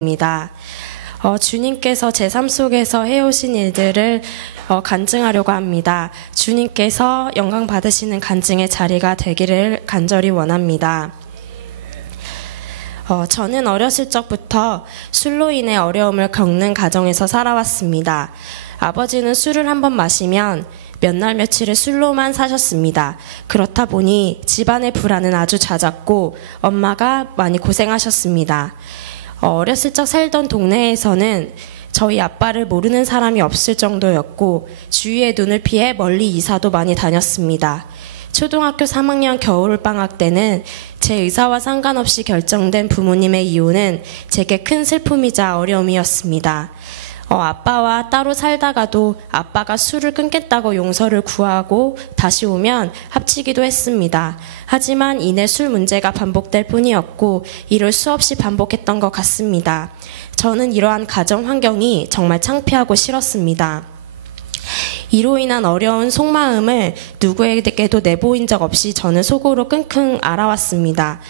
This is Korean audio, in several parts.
입니다. 주님께서 제 삶 속에서 해오신 일들을 간증하려고 합니다. 주님께서 영광 받으시는 간증의 자리가 되기를 간절히 원합니다. 저는 어렸을 적부터 술로 인해 어려움을 겪는 가정에서 살아왔습니다. 아버지는 술을 한번 마시면 몇 날 며칠을 술로만 사셨습니다. 그렇다 보니 집안의 불안은 아주 잦았고 엄마가 많이 고생하셨습니다. 어렸을 적 살던 동네에서는 저희 아빠를 모르는 사람이 없을 정도였고 주위의 눈을 피해 멀리 이사도 많이 다녔습니다. 초등학교 3학년 겨울방학 때는 제 의사와 상관없이 결정된 부모님의 이혼은 제게 큰 슬픔이자 어려움이었습니다. 아빠와 따로 살다가도 아빠가 술을 끊겠다고 용서를 구하고 다시 오면 합치기도 했습니다. 하지만 이내 술 문제가 반복될 뿐이었고 이를 수없이 반복했던 것 같습니다. 저는 이러한 가정 환경이 정말 창피하고 싫었습니다. 이로 인한 어려운 속마음을 누구에게도 내보인 적 없이 저는 속으로 끙끙 앓아왔습니다.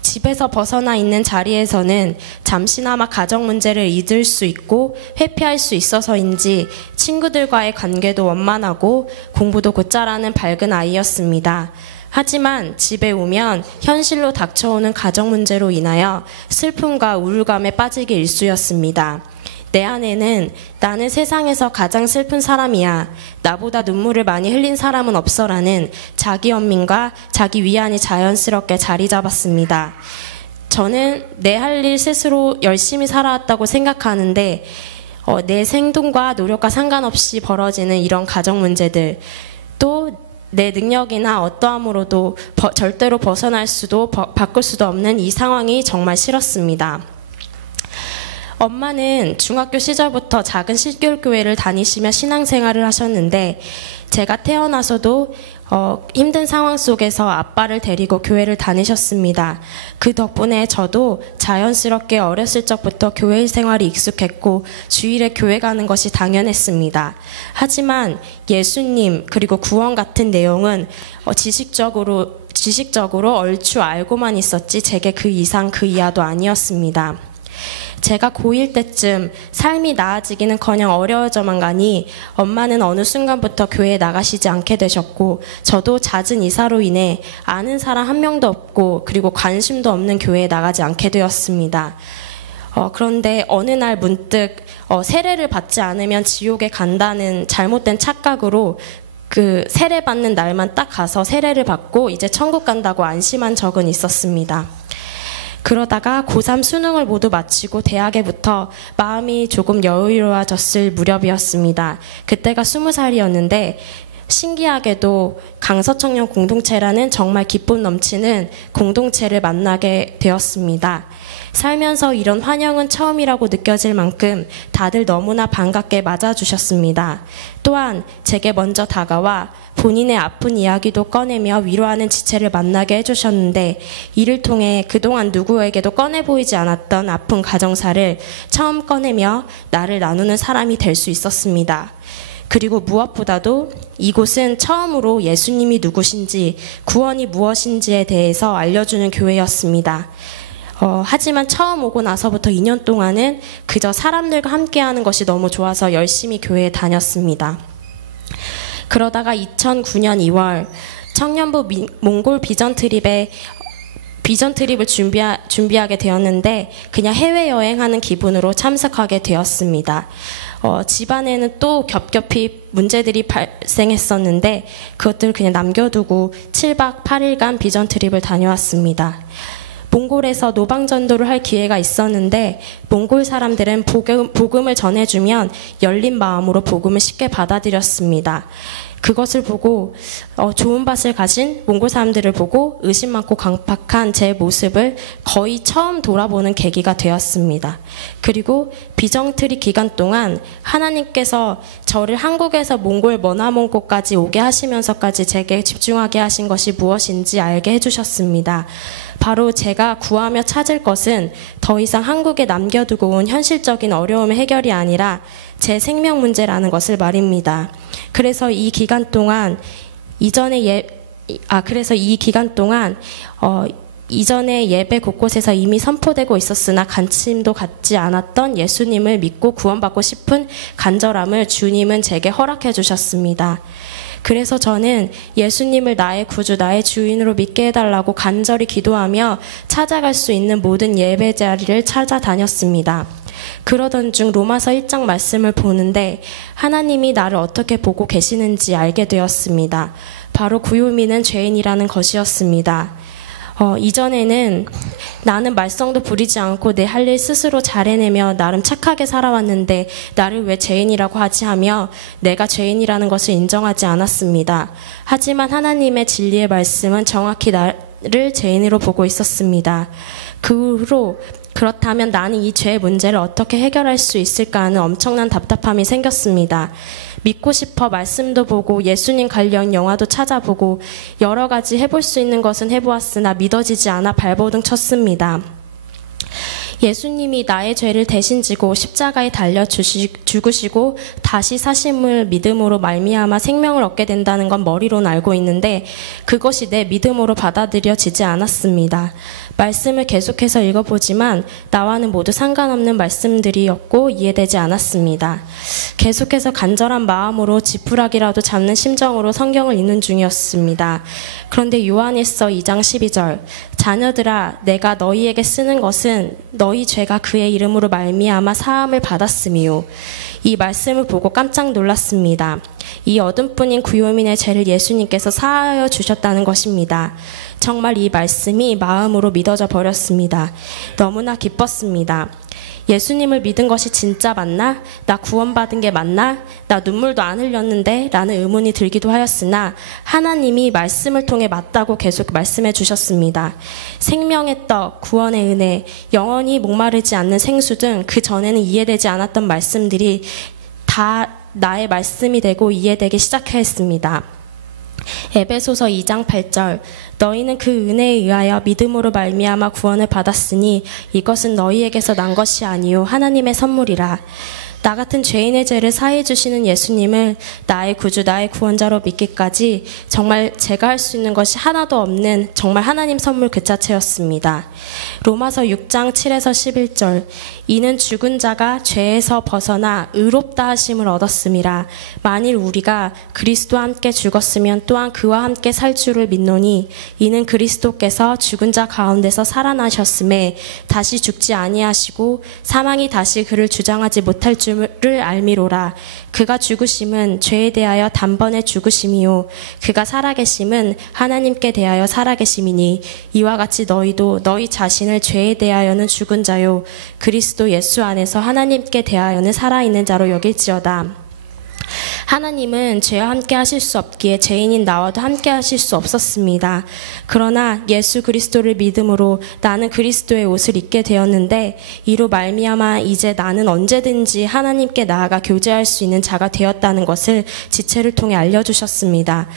집에서 벗어나 있는 자리에서는 잠시나마 가정 문제를 잊을 수 있고 회피할 수 있어서인지 친구들과의 관계도 원만하고 공부도 곧잘하는 밝은 아이였습니다. 하지만 집에 오면 현실로 닥쳐오는 가정 문제로 인하여 슬픔과 우울감에 빠지기 일쑤였습니다. 내 안에는 나는 세상에서 가장 슬픈 사람이야. 나보다 눈물을 많이 흘린 사람은 없어라는 자기 연민과 자기 위안이 자연스럽게 자리 잡았습니다. 저는 내 할 일 스스로 열심히 살아왔다고 생각하는데 내 행동과 노력과 상관없이 벌어지는 이런 가정 문제들 또 내 능력이나 어떠함으로도 절대로 벗어날 수도 바꿀 수도 없는 이 상황이 정말 싫었습니다. 엄마는 중학교 시절부터 작은 실교교회를 다니시며 신앙생활을 하셨는데 제가 태어나서도 힘든 상황 속에서 아빠를 데리고 교회를 다니셨습니다. 그 덕분에 저도 자연스럽게 어렸을 적부터 교회 생활이 익숙했고 주일에 교회 가는 것이 당연했습니다. 하지만 예수님 그리고 구원 같은 내용은 지식적으로 얼추 알고만 있었지 제게 그 이상 그 이하도 아니었습니다. 제가 고1 때쯤 삶이 나아지기는커녕 어려워져만 가니 엄마는 어느 순간부터 교회에 나가시지 않게 되셨고 저도 잦은 이사로 인해 아는 사람 한 명도 없고 그리고 관심도 없는 교회에 나가지 않게 되었습니다. 그런데 어느 날 문득 세례를 받지 않으면 지옥에 간다는 잘못된 착각으로 그 세례 받는 날만 딱 가서 세례를 받고 이제 천국 간다고 안심한 적은 있었습니다. 그러다가 고3 수능을 모두 마치고 대학에부터 마음이 조금 여유로워졌을 무렵이었습니다. 그때가 20살이었는데 신기하게도 강서청년 공동체라는 정말 기쁨 넘치는 공동체를 만나게 되었습니다. 살면서 이런 환영은 처음이라고 느껴질 만큼 다들 너무나 반갑게 맞아주셨습니다. 또한 제게 먼저 다가와 본인의 아픈 이야기도 꺼내며 위로하는 지체를 만나게 해주셨는데 이를 통해 그동안 누구에게도 꺼내 보이지 않았던 아픈 가정사를 처음 꺼내며 나를 나누는 사람이 될 수 있었습니다. 그리고 무엇보다도 이곳은 처음으로 예수님이 누구신지 구원이 무엇인지에 대해서 알려주는 교회였습니다. 하지만 처음 오고 나서부터 2년 동안은 그저 사람들과 함께하는 것이 너무 좋아서 열심히 교회에 다녔습니다. 그러다가 2009년 2월 청년부 몽골 비전 트립을 준비하게 되었는데 그냥 해외여행하는 기분으로 참석하게 되었습니다. 집안에는 또 겹겹이 문제들이 발생했었는데 그것들을 그냥 남겨두고 7박 8일간 비전 트립을 다녀왔습니다. 몽골에서 노방전도를 할 기회가 있었는데 몽골 사람들은 복음을 전해주면 열린 마음으로 복음을 쉽게 받아들였습니다. 그것을 보고 좋은 밭을 가진 몽골 사람들을 보고 의심 많고 강팍한 제 모습을 거의 처음 돌아보는 계기가 되었습니다. 그리고 비정트리 기간 동안 하나님께서 저를 한국에서 몽골 머나먼 곳까지 오게 하시면서까지 제게 집중하게 하신 것이 무엇인지 알게 해주셨습니다. 바로 제가 구하며 찾을 것은 더 이상 한국에 남겨두고 온 현실적인 어려움의 해결이 아니라 제 생명 문제라는 것을 말입니다. 그래서 이 기간 동안 이전에 예배 곳곳에서 이미 선포되고 있었으나 관심도 갖지 않았던 예수님을 믿고 구원받고 싶은 간절함을 주님은 제게 허락해 주셨습니다. 그래서 저는 예수님을 나의 구주, 나의 주인으로 믿게 해달라고 간절히 기도하며 찾아갈 수 있는 모든 예배 자리를 찾아다녔습니다. 그러던 중 로마서 1장 말씀을 보는데 하나님이 나를 어떻게 보고 계시는지 알게 되었습니다. 바로 구요미는 죄인이라는 것이었습니다. 이전에는 나는 말썽도 부리지 않고 내 할 일 스스로 잘 해내며 나름 착하게 살아왔는데 나를 왜 죄인이라고 하지 하며 내가 죄인이라는 것을 인정하지 않았습니다. 하지만 하나님의 진리의 말씀은 정확히 나를 죄인으로 보고 있었습니다. 그 후로 그렇다면 나는 이 죄의 문제를 어떻게 해결할 수 있을까 하는 엄청난 답답함이 생겼습니다. 믿고 싶어 말씀도 보고 예수님 관련 영화도 찾아보고 여러 가지 해볼 수 있는 것은 해보았으나 믿어지지 않아 발버둥 쳤습니다. 예수님이 나의 죄를 대신 지고 십자가에 달려 죽으시고 다시 사심을 믿음으로 말미암아 생명을 얻게 된다는 건 머리로는 알고 있는데 그것이 내 믿음으로 받아들여지지 않았습니다. 말씀을 계속해서 읽어보지만 나와는 모두 상관없는 말씀들이었고 이해되지 않았습니다. 계속해서 간절한 마음으로 지푸라기라도 잡는 심정으로 성경을 읽는 중이었습니다. 그런데 요한일서 2장 12절 자녀들아 내가 너희에게 쓰는 것은 너희 죄가 그의 이름으로 말미암아 사함을 받았음이요. 이 말씀을 보고 깜짝 놀랐습니다. 이 어둠뿐인 구요민의 죄를 예수님께서 사하여 주셨다는 것입니다. 정말 이 말씀이 마음으로 믿어져 버렸습니다. 너무나 기뻤습니다. 예수님을 믿은 것이 진짜 맞나? 나 구원받은 게 맞나? 나 눈물도 안 흘렸는데? 라는 의문이 들기도 하였으나 하나님이 말씀을 통해 맞다고 계속 말씀해 주셨습니다. 생명의 떡, 구원의 은혜, 영원히 목마르지 않는 생수 등 그 전에는 이해되지 않았던 말씀들이 다 나의 말씀이 되고 이해되기 시작했습니다. 에베소서 2장 8절 너희는 그 은혜에 의하여 믿음으로 말미암아 구원을 받았으니 이것은 너희에게서 난 것이 아니요 하나님의 선물이라. 나 같은 죄인의 죄를 사해 주시는 예수님을 나의 구주, 나의 구원자로 믿기까지 정말 제가 할 수 있는 것이 하나도 없는 정말 하나님 선물 그 자체였습니다. 로마서 6장 7에서 11절 이는 죽은 자가 죄에서 벗어나 의롭다 하심을 얻었음이라. 만일 우리가 그리스도와 함께 죽었으면 또한 그와 함께 살 줄을 믿노니 이는 그리스도께서 죽은 자 가운데서 살아나셨음에 다시 죽지 아니하시고 사망이 다시 그를 주장하지 못할 줄을 알미로라. 그가 죽으심은 죄에 대하여 단번에 죽으심이요 그가 살아계심은 하나님께 대하여 살아계심이니 이와 같이 너희도 너희 자신을 죄에 대하여는 죽은 자요 그리스도 예수 안에서 하나님께 대하여는 살아있는 자로 여길지어다. 하나님은 죄와 함께 하실 수 없기에 죄인인 나와도 함께 하실 수 없었습니다. 그러나 예수 그리스도를 믿음으로 나는 그리스도의 옷을 입게 되었는데 이로 말미암아 이제 나는 언제든지 하나님께 나아가 교제할 수 있는 자가 되었다는 것을 지체를 통해 알려주셨습니다.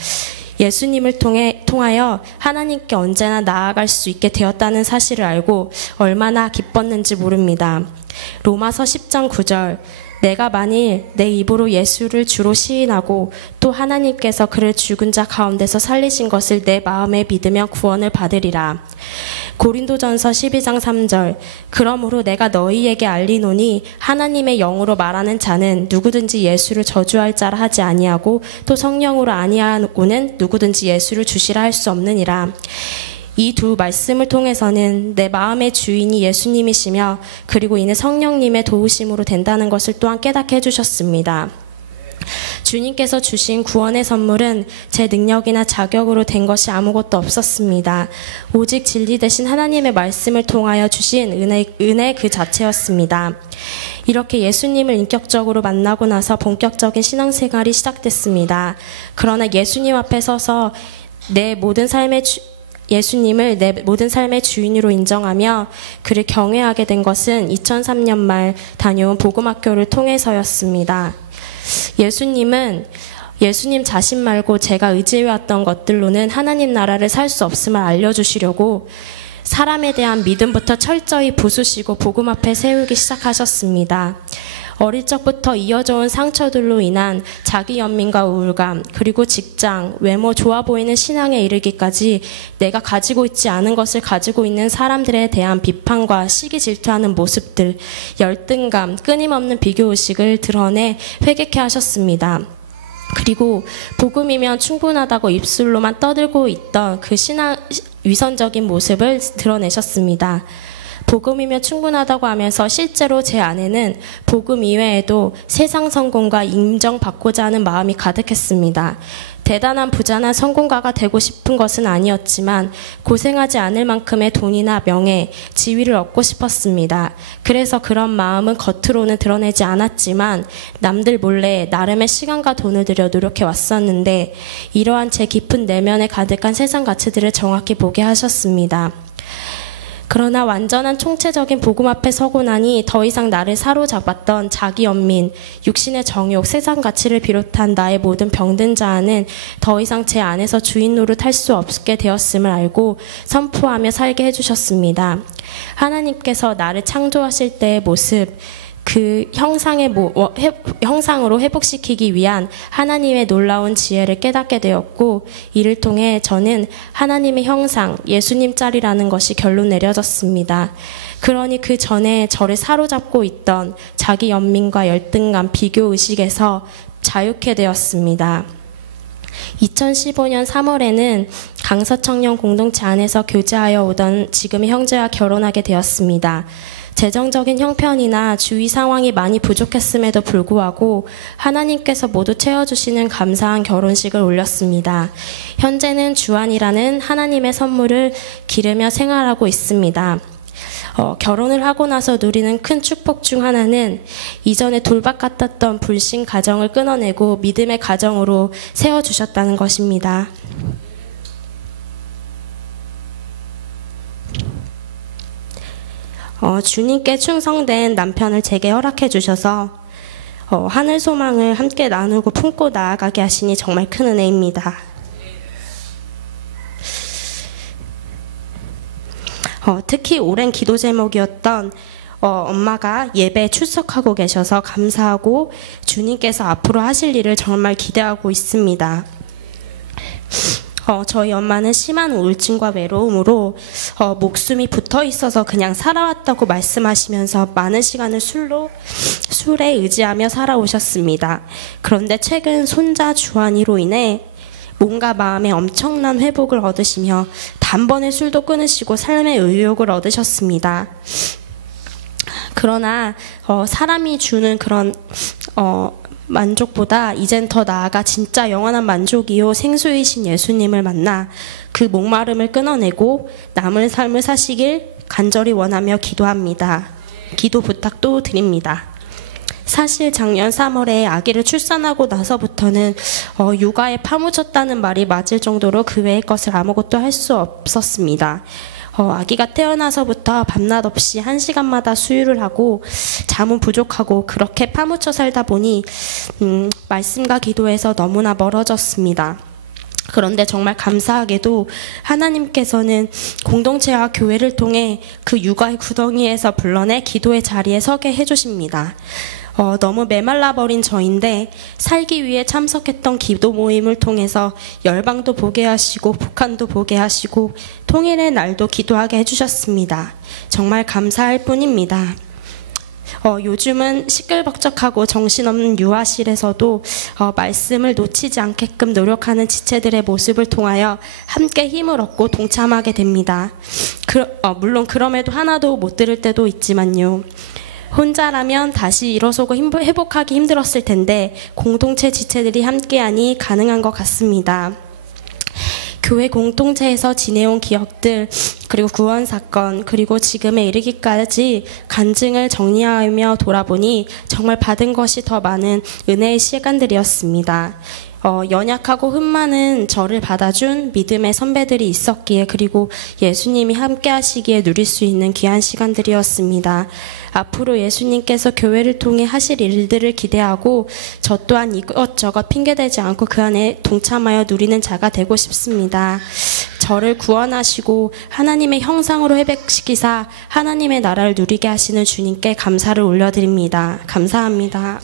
예수님을 통하여 하나님께 언제나 나아갈 수 있게 되었다는 사실을 알고 얼마나 기뻤는지 모릅니다. 로마서 10장 9절 내가 만일 내 입으로 예수를 주로 시인하고 또 하나님께서 그를 죽은 자 가운데서 살리신 것을 내 마음에 믿으며 구원을 받으리라. 고린도전서 12장 3절 그러므로 내가 너희에게 알리노니 하나님의 영으로 말하는 자는 누구든지 예수를 저주할 자라 하지 아니하고 또 성령으로 아니하고는 누구든지 예수를 주시라 할 수 없느니라. 이 두 말씀을 통해서는 내 마음의 주인이 예수님이시며 그리고 이는 성령님의 도우심으로 된다는 것을 또한 깨닫게 해주셨습니다. 주님께서 주신 구원의 선물은 제 능력이나 자격으로 된 것이 아무것도 없었습니다. 오직 진리 대신 하나님의 말씀을 통하여 주신 은혜 그 자체였습니다. 이렇게 예수님을 인격적으로 만나고 나서 본격적인 신앙생활이 시작됐습니다. 그러나 예수님 앞에 서서 예수님을 내 모든 삶의 주인으로 인정하며 그를 경외하게 된 것은 2003년 말 다녀온 복음학교를 통해서였습니다. 예수님 자신 말고 제가 의지해왔던 것들로는 하나님 나라를 살 수 없음을 알려주시려고 사람에 대한 믿음부터 철저히 부수시고 복음 앞에 세우기 시작하셨습니다. 어릴 적부터 이어져 온 상처들로 인한 자기 연민과 우울감, 그리고 직장, 외모 좋아 보이는 신앙에 이르기까지 내가 가지고 있지 않은 것을 가지고 있는 사람들에 대한 비판과 시기 질투하는 모습들, 열등감, 끊임없는 비교의식을 드러내 회개케 하셨습니다. 그리고 복음이면 충분하다고 입술로만 떠들고 있던 그 신앙 위선적인 모습을 드러내셨습니다. 복음이면 충분하다고 하면서 실제로 제 안에는 복음 이외에도 세상 성공과 인정받고자 하는 마음이 가득했습니다. 대단한 부자나 성공가가 되고 싶은 것은 아니었지만 고생하지 않을 만큼의 돈이나 명예, 지위를 얻고 싶었습니다. 그래서 그런 마음은 겉으로는 드러내지 않았지만 남들 몰래 나름의 시간과 돈을 들여 노력해 왔었는데 이러한 제 깊은 내면에 가득한 세상 가치들을 정확히 보게 하셨습니다. 그러나 완전한 총체적인 복음 앞에 서고 나니 더 이상 나를 사로잡았던 자기 연민, 육신의 정욕, 세상 가치를 비롯한 나의 모든 병든 자아는 더 이상 제 안에서 주인 노릇할 수 없게 되었음을 알고 선포하며 살게 해주셨습니다. 하나님께서 나를 창조하실 때의 모습, 그 형상으로 회복시키기 위한 하나님의 놀라운 지혜를 깨닫게 되었고 이를 통해 저는 하나님의 형상, 예수님 짤이라는 것이 결론 내려졌습니다. 그러니 그 전에 저를 사로잡고 있던 자기 연민과 열등감, 비교의식에서 자유케 되었습니다. 2015년 3월에는 강서청년 공동체 안에서 교제하여 오던 지금의 형제와 결혼하게 되었습니다. 재정적인 형편이나 주위 상황이 많이 부족했음에도 불구하고 하나님께서 모두 채워주시는 감사한 결혼식을 올렸습니다. 현재는 주안이라는 하나님의 선물을 기르며 생활하고 있습니다. 결혼을 하고 나서 누리는 큰 축복 중 하나는 이전에 돌박 같았던 불신 가정을 끊어내고 믿음의 가정으로 세워주셨다는 것입니다. 주님께 충성된 남편을 제게 허락해 주셔서 하늘 소망을 함께 나누고 품고 나아가게 하시니 정말 큰 은혜입니다. 특히 오랜 기도 제목이었던 엄마가 예배에 출석하고 계셔서 감사하고 주님께서 앞으로 하실 일을 정말 기대하고 있습니다. 저희 엄마는 심한 우울증과 외로움으로 목숨이 붙어 있어서 그냥 살아왔다고 말씀하시면서 많은 시간을 술에 의지하며 살아오셨습니다. 그런데 최근 손자 주안이로 인해 몸과 마음에 엄청난 회복을 얻으시며 단번에 술도 끊으시고 삶의 의욕을 얻으셨습니다. 그러나 사람이 주는 그런 만족보다 이젠 더 나아가 진짜 영원한 만족이요 생수이신 예수님을 만나 그 목마름을 끊어내고 남은 삶을 사시길 간절히 원하며 기도합니다. 기도 부탁도 드립니다. 사실 작년 3월에 아기를 출산하고 나서부터는 육아에 파묻혔다는 말이 맞을 정도로 그 외의 것을 아무것도 할 수 없었습니다. 아기가 태어나서부터 밤낮 없이 1시간마다 수유를 하고 잠은 부족하고 그렇게 파묻혀 살다 보니 말씀과 기도에서 너무나 멀어졌습니다. 그런데 정말 감사하게도 하나님께서는 공동체와 교회를 통해 그 육아의 구덩이에서 불러내 기도의 자리에 서게 해주십니다. 너무 메말라버린 저인데 살기 위해 참석했던 기도 모임을 통해서 열방도 보게 하시고 북한도 보게 하시고 통일의 날도 기도하게 해주셨습니다. 정말 감사할 뿐입니다. 요즘은 시끌벅적하고 정신없는 유아실에서도 말씀을 놓치지 않게끔 노력하는 지체들의 모습을 통하여 함께 힘을 얻고 동참하게 됩니다. 물론 그럼에도 하나도 못 들을 때도 있지만요. 혼자라면 다시 일어서고 회복하기 힘들었을 텐데 공동체 지체들이 함께하니 가능한 것 같습니다. 교회 공동체에서 지내온 기억들, 그리고 구원 사건, 그리고 지금에 이르기까지 간증을 정리하며 돌아보니 정말 받은 것이 더 많은 은혜의 시간들이었습니다. 연약하고 흠많은 저를 받아준 믿음의 선배들이 있었기에, 그리고 예수님이 함께 하시기에 누릴 수 있는 귀한 시간들이었습니다. 앞으로 예수님께서 교회를 통해 하실 일들을 기대하고 저 또한 이것저것 핑계대지 않고 그 안에 동참하여 누리는 자가 되고 싶습니다. 저를 구원하시고 하나님의 형상으로 회복시키사 하나님의 나라를 누리게 하시는 주님께 감사를 올려드립니다. 감사합니다.